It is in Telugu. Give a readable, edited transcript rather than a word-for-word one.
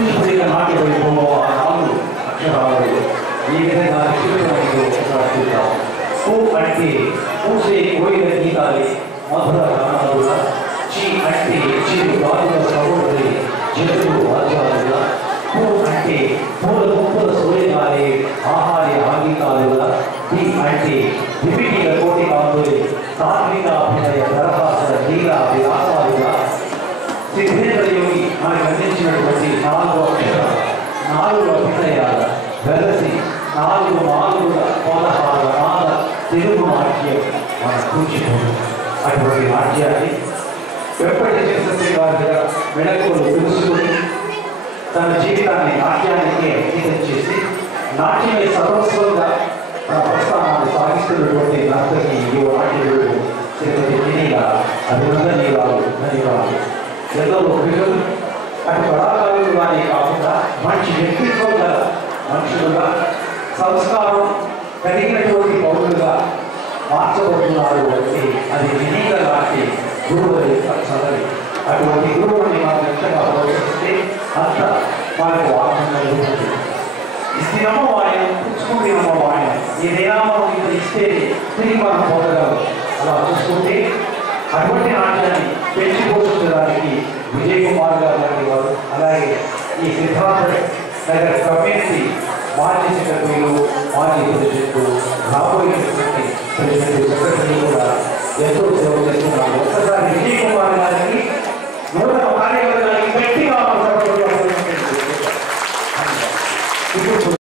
కూచిపూడిగా నాట్య వైభవం ఆ 4 అక్షరాలు ఈ విధంగా చూద్దాం. కు అంటే పూసే కోయిల గీతాలి మధుర గానాలుగా, చి అంటే చిరు గాలుల సహోదరి జతులు వాద్యాలుగా, పు అంటే పూల గుంపుల సూర్యగాలి ఆహార్య ఆంగికాలుగా, ది అంటే విభిన్న కోటి కాంతులు తాత్విక అభినయ దరహాస క్రీడా విలాసాలుగా, సిద్ధేంద్ర యోగి మనకు అందించినటువంటి 4 అక్షరాలు 4 అభినయాల వెలసి 4 మాలుల 16 నాద తెలుగు నాట్యం మన కూచిపూడి. అటువంటి నాట్యాన్ని వెప్పటి చేసే గారి దగ్గర మెళకువలు తెలుసుకుని తన జీవితాన్ని నాట్యానికి అంకితం చేసి నాట్యమే సర్వస్వంగా తన ప్రస్థానాన్ని సాగిస్తున్నటువంటి నర్తకి యువ నాట్యుడు శ్రీమతి కినీగా అభినందనీయురాలు. ధన్యవాదాలు. ఎందరో ప్రజలు అటు కళాకారులుగానే కాకుండా మంచి వ్యక్తిత్వం గల మనుషులుగా సంస్కారం కలిగినటువంటి పౌరులుగా మార్చబడుతున్నారు అంటే అది వినీగా లాంటి గురువుల చదవి. అటువంటి గురువుని మనం ఎంతగా ప్రోత్సహిస్తే అంత మనకు ఆనందంగా ఉంటుంది. ఇస్తేనమ్మ వాయన పుచ్చుకుంటేనమ్మ వాయన ఏదైనా మనం ఇక్కడ ఇస్తే తిరిగి మనం పొందగలం. అలా చూసుకుంటే అటువంటి నాట్యాన్ని పెంచి పోషించడానికి విజయ్ కుమార్ గారు లాంటి వారు, అలాగే ఈ సిద్ధార్థ నగర్ కమ్యూనిటీ మాజీ సెక్రటరీలు, మాజీ ప్రెసిడెంట్లు, రాబోయేటువంటి ప్రెసిడెంట్ సెక్రటరీ కూడా ఎంతో